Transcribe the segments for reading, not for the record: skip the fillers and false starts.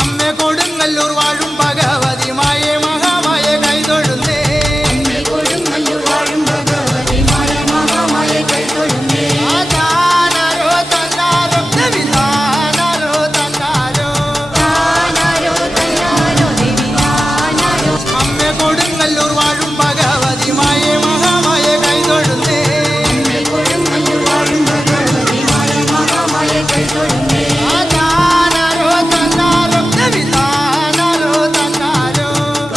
அம்மே கொடுங்கல்லூர் வாழும் பகவதி மாயே மகாமாயே கைதொழுந்தே. அம்மே கொடுங்கல்லூர் வாழும் பகவதி மாயே மகாமாயே கைதொழுந்தே. தானாரோ தன்னாரோ தேவி தானாரோ தன்னாரோ தானாரோ தன்னாரோ தேவி தானாரோ. அம்மே கொடுங்கல்லூர் வாழும் பகவதி மாயே மகாமாயே கைதொழுந்தே. அம்மே கொடுங்கல்லூர் வாழும் பகவதி மாயே மகாமாயே கைதொழுந்தே. தானாரோ தன்னாரோ தேவி தானாரோ தன்னாரோ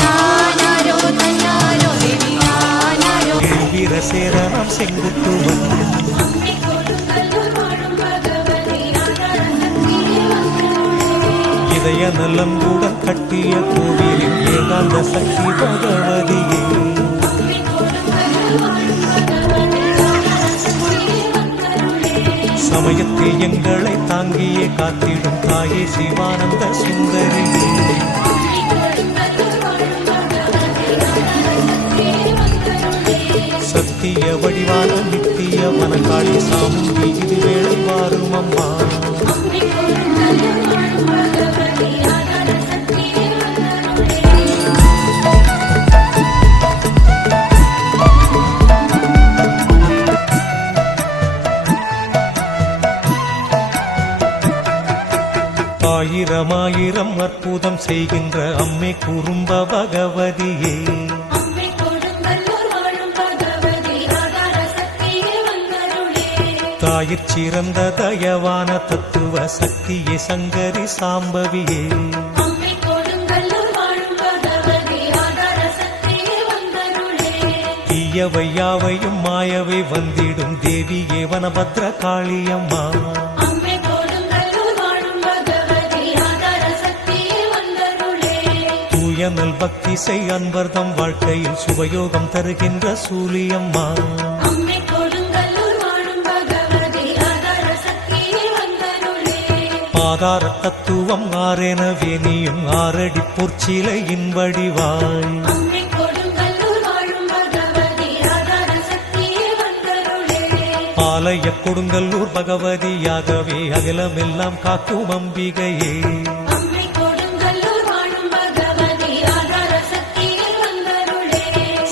தானாரோ தன்னாரோ தேவி தானாரோ. வீரசேரனம் செங்குட்டுவன் அம்மே கொடுங்கல்லூர் வாழும் பகவதி ஆதார சக்தியே வந்தருளே. இதய நலங்குடன் கட்டிய கோவிலின் ஏகாந்த சக்தி பகவதியே. அம்மே கொடுங்கல்லூர் வாழும் பகவதி ஆதார சக்தியே வந்தருளே. சமயத்தில் எங்களை தாங்கியே காத்திடும் தாயே சிவானந்த சுந்தரியே. அம்மே கொடுங்கல்லூர் வாழும் பகவதி ஆதார சக்தியே வந்தருளே. சத்திய வடிவான நித்திய வனகாளி சாமுண்டி இது வேளை வாரும் அம்மா. அம்மே கொடுங்கல்லூர் வாழும் பகவதி ஆதார சக்தியே வந்தருளே. ஆயிரம் அற்புதம் செய்கின்ற அம்மை குறும்ப பகவதியே. அம்மே கொடுங்கல்லூர் வாழும் பகவதி ஆதார சக்தியே வந்தருளே. தாயிற் சிறந்த தயவான தத்துவ சக்தியே சங்கரி சாம்பவியே. அம்மே கொடுங்கல்லூர் வாழும் பகவதி ஆதார சக்தியே வந்தருளே. தீயவை யாவையும் மாயவை வந்திடும் தேவியே வனபத்ர காளியம்மா. அம்மே கொடுங்கல்லூர் வாழும் பகவதி ஆதார சக்தியே வந்தருளே. தூயனல் பக்தி செய் அன்பர்தம் வாழ்க்கையில் சுபயோகம் தருகின்ற சூலியம்மா. அம்மே கொடுங்கல்லூர் வாழும் பகவதி ஆதார சக்தியே வந்தருளே. ஆதார தத்துவம் ஆரெனவே நீயும் ஆரடி பொற்சிலையின் வடிவாய். அம்மே கொடுங்கல்லூர் வாழும் பகவதி ஆதார சக்தியே வந்தருளே. ஆலய கொடுங்கல்லூர் பகவதியாகவே அகிலமெல்லாம் காக்கும் அம்பிகையே. அம்மே கொடுங்கல்லூர் வாழும் பகவதி ஆதார சக்தியே வந்தருளே.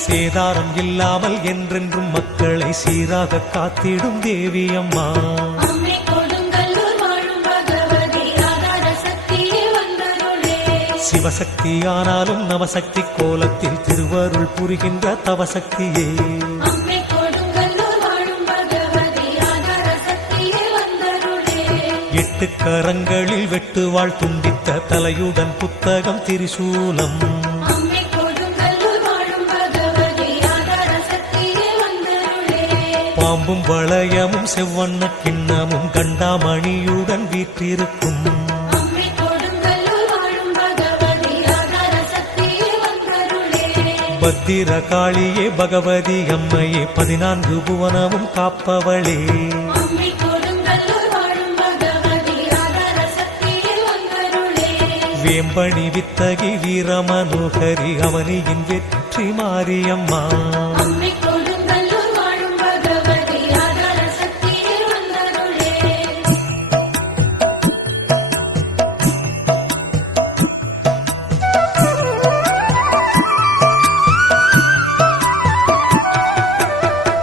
சேதாரம் இல்லாமல் என்றென்றும் மக்களை சீராக காத்திடும் தேவியம்மா. அம்மே கொடுங்கல்லூர் வாழும் பகவதி ஆதார சக்தியே வந்தருளே. சிவசக்தி ஆனாலும் நவசக்தி கோலத்தில் திருவருள் புரிகின்ற தவசக்தியே. அம்மே கொடுங்கல்லூர் வாழும் பகவதி ஆதார சக்தியே வந்தருளே. எட்டு கரங்களில் வெட்டுவாள் துண்டித்த தலையுடன் புத்தகம் திரிசூலம். அம்மே கொடுங்கல்லூர் வாழும் பகவதி ஆதார சக்தியே வந்தருளே. பாம்பும் வளையமும் செவ்வண்ண கிண்ணமும் கண்டாமணியுடன் வீற்றிருக்கும். அம்மே கொடுங்கல்லூர் வாழும் பகவதி ஆதார சக்தியே வந்தருளே. பத்திர காளியே பகவதி அம்மையே 14 புவனமும் காப்பவளே. அம்மே கொடுங்கல்லூர் வாழும் பகவதி ஆதார சக்தியே வந்தருளே. வேம்பணி வித்தகி வீரமனோகரி அவனியின் வெற்றி மாரியம்மா. அம்மே கொடுங்கல்லூர் வாழும் பகவதி ஆதார சக்தியே வந்தருளே.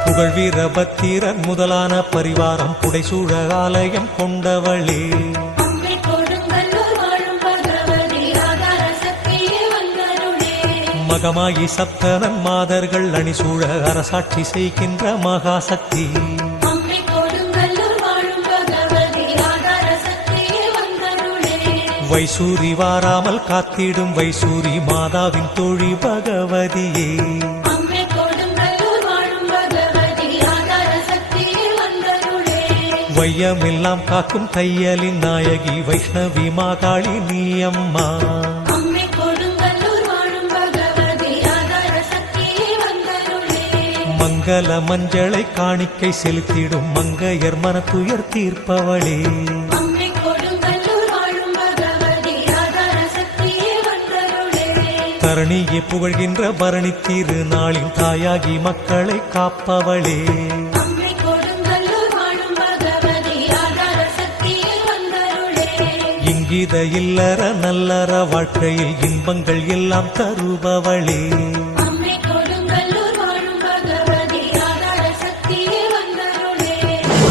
புகழ் வீரபத்திரன் முதலான பரிவாரம் புடைசூழ ஆலயம் கொண்டவளே. அம்மே கொடுங்கல்லூர் வாழும் பகவதி ஆதார சக்தியே வந்தருளே. மகமாயி சப்தனன் மாதர்கள் அணிசூழ அரசாட்சி செய்கின்ற மகாசக்தி. அம்மே கொடுங்கல்லூர் வாழும் பகவதி ஆதார சக்தியே வந்தருளே. வைசூரி வாராமல் காத்திடும் வைசூரி மாதாவின் தோழி பகவதியே. அம்மே கொடுங்கல்லூர் வாழும் பகவதி ஆதார சக்தியே வந்தருளே. வையமெல்லாம் காக்கும் தையலின் நாயகி வைஷ்ணவி மாகாளி நீ அம்மா. அம்மே கொடுங்கல்லூர் வாழும் பகவதி ஆதார சக்தியே வந்தருளே. மங்கள மஞ்சளை காணிக்கை செலுத்திடும் மங்கையர் மனத்துயர் தீர்ப்பவளே. அம்மே கொடுங்கல்லூர் வாழும் பகவதி ஆதார சக்தியே வந்தருளே. தரணியை புகழ்கின்ற பரணி திருநாளின் தாயாகி மக்களை காப்பவளே. அம்மே கொடுங்கல்லூர் வாழும் பகவதி ஆதார சக்தியே வந்தருளே. இங்கித இல்லற நல்லற வாழ்க்கையில் இன்பங்கள் எல்லாம் தருபவளே அம்மை கொடுங்கல்லூர் வாழும் பகவதி ஆதார சக்தியே வந்தருளே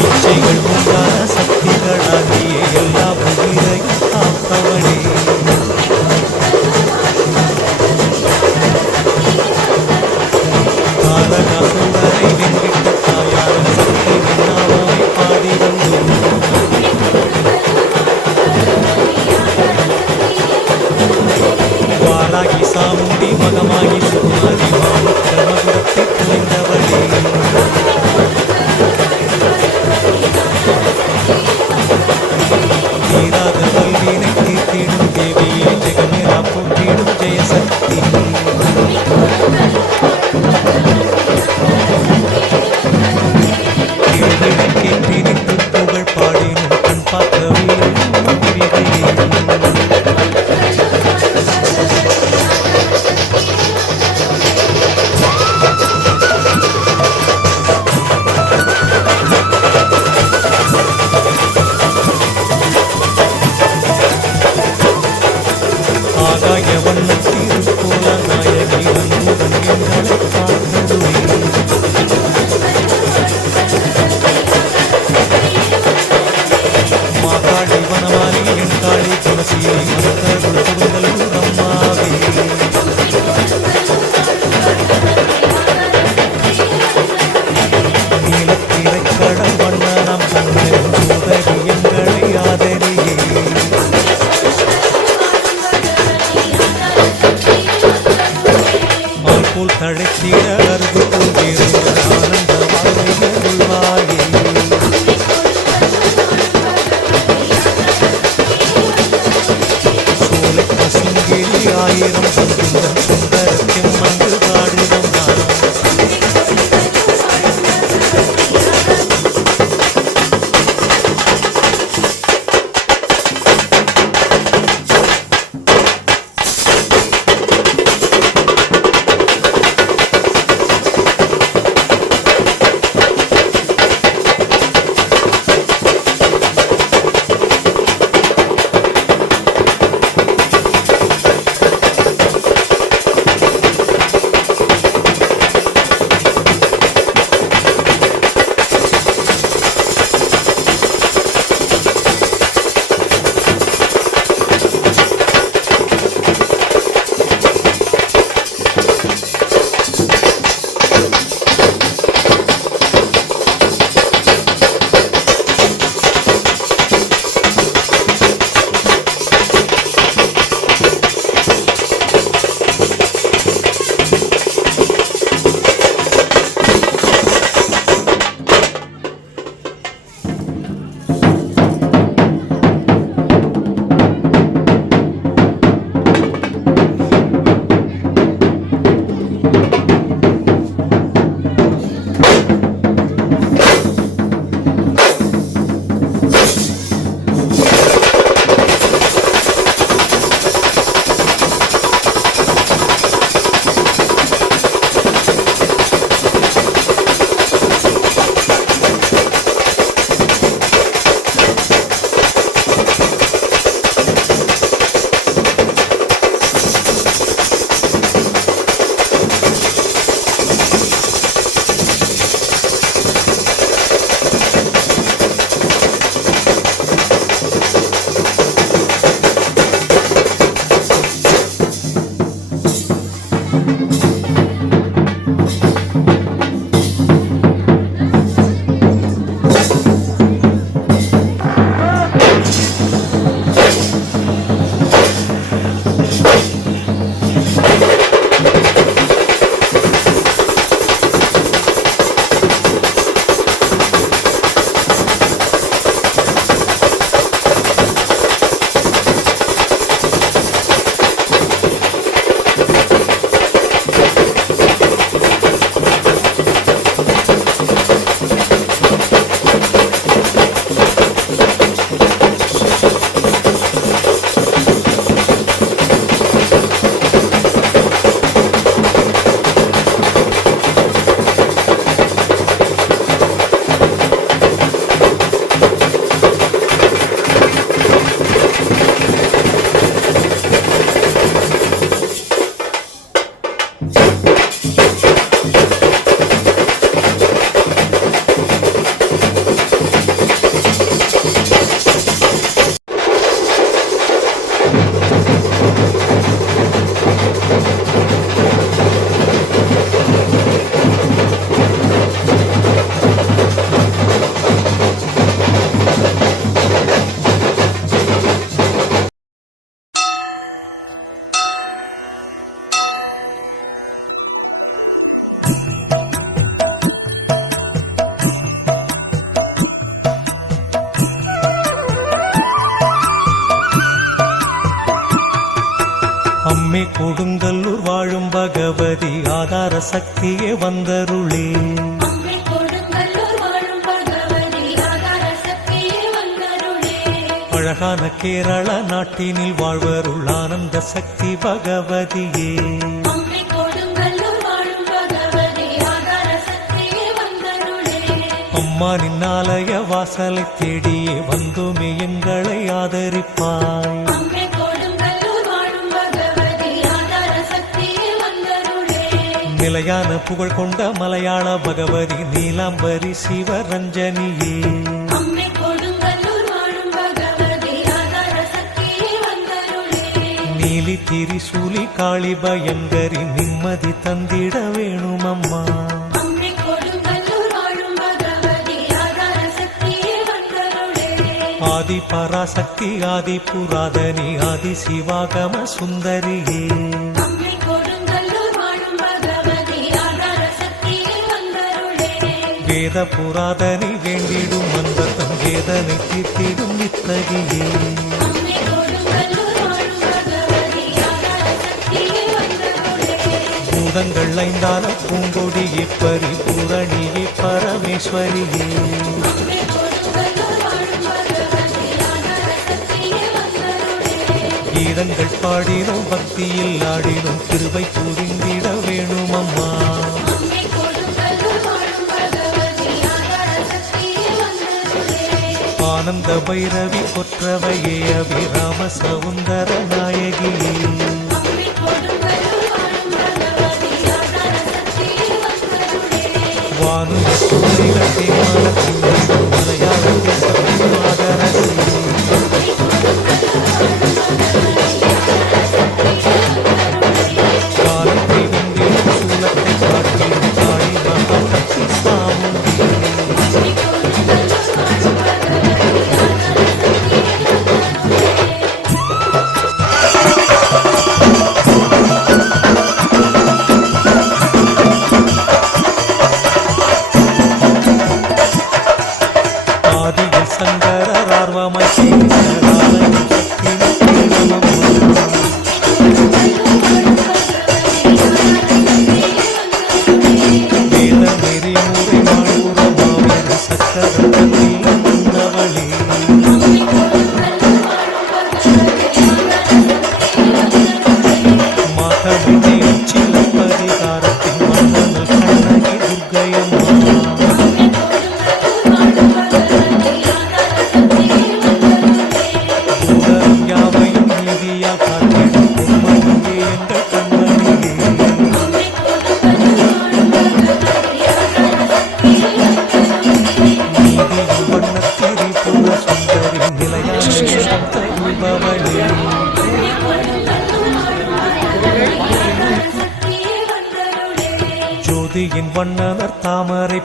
இச்சைகள் உண்டான சக்திகளாகிய எல்லா உயிரையும் காப்பவளே தாரகாசுரரை வென்றிட்ட தாயான சக்தி நாமாவை பாடி வந்தோம் வாராகி சாமுண்டி மகமாகி சுகுமாரி மாமுத்த மதுரத்தை குலைந்தவளே தீராத வல்வினை தீர்த்திடும் தேவியே ஜெகமேரா போற்றிடும் ஜெயசக்தி கேற்றி நின்று புகழ் பாடினும் கண் பார்க்கவில்லை அம்பிகையே ஆகாய வண்ணத்தீரு போல நாயகி வந்துடன் எங்களை காண்பதுவே மாகாளி வனமாலி என் காளி துளசியை மனத்தருள் கொடுங்கல்லூர் அம்மாவே நீலத்திரை கடல் வண்ணனம் கண்ணன் சோதரி எங்களை ஆதரியே போல் தழைத்திட அருகு போகிறோம் ஆனந்த வாழ்வாயே சோலை பசுங்கிளி ஆயிரம் சொல்கின்ற சுந்தரத்தின் மங்கு பாடுதம் நானும் அம்மே கொடுங்கல்லூர் வாழும் பகவதி ஆதார சக்தியே வந்தருளே. அம்மே கொடுங்கல்லூர் வாழும் பகவதி ஆதார சக்தியே வந்தருளே. அழகான கேரள நாட்டினில் வாழ்வருள் ஆனந்த சக்தி பகவதியே. அம்மே கொடுங்கல்லூர் வாழும் பகவதி ஆதார சக்தியே வந்தருளே. அம்மானின் ஆலய வாசலை தேடியே வந்துமே எங்களை ஆதரிப்பாய். அம்மே கொடுங்கல்லூர் வாழும் பகவதி ஆதார சக்தியே வந்தருளே. நிலையான புகழ் கொண்ட மலையாள பகவதி நீலாம்பரி சிவரஞ்சனியே. அம்மே கொடுங்கல்லூர் வாழும் பகவதி ஆதார சக்தியே வந்தருளே. நீலி திரிசூலி காளி பயங்கரி நிம்மதி தந்திட வேணும் அம்மா. அம்மே கொடுங்கல்லூர் வாழும் பகவதி ஆதார சக்தியே வந்தருளே. ஆதி பராசக்தி ஆதி புராதனி ஆதி சிவாகம சுந்தரியே. அம்மே கொடுங்கல்லூர் வாழும் பகவதி ஆதார சக்தியே வந்தருளே. வேத புராதனி வேண்டிடும் மந்தத்தம் வேதனை தீர்த்திடும் நித்தகியே. அம்மே கொடுங்கல்லூர் வாழும் பகவதி ஆதார சக்தியே வந்தருளே. பூதங்கள் ஐந்தான பூங்கொடியே பரிபூரணியே பரமேஸ்வரியே. அம்மே கொடுங்கல்லூர் வாழும் பகவதி ஆதார சக்தியே வந்தருளே. கீதங்கள் பாடினோம் பக்தியில் ஆடினோம் கிருபை புரிந்திட வேணும் அம்மா. அம்மே கொடுங்கல்லூர் வாழும் பகவதி ஆதார சக்தியே வந்தருளே. ஆனந்த பைரவி கொற்றவையே அபிராம சவுந்தர நாயகியே. அம்மே கொடுங்கல்லூர் வாழும் பகவதி ஆதார சக்தியே வந்தருளே. வானுல சூரியகள் தேமலத்தின் மலையாள தேசத்தின் மாதரசி. காலத்தை வென்றிடும் சூலத்தை காட்டிடும் காளி மகாசக்தி சாமுண்டி. ஆதியில் சங்கரர் ஆர்வமாய் செய்கிறாலயம் சக்தி நித்தியமம்மா. வேத நெறி முறை வாழ்வுற மாவீர சக்கரத்தில் வந்தவளே. மாதவினை உச்சில பரிகாரத்தின் மன்னனல் கண்ணகி துர்க்கையம்மா. பூதரம் யாவையும் நீதியா காத்திடும் பொன்மணியே எங்கள் கண்மணியே. நீதியின் வண்ணத்திரி புற சுந்தரி நிலையான சக்த விபவளே. ஜோதியின் வண்ணனர் தாமரை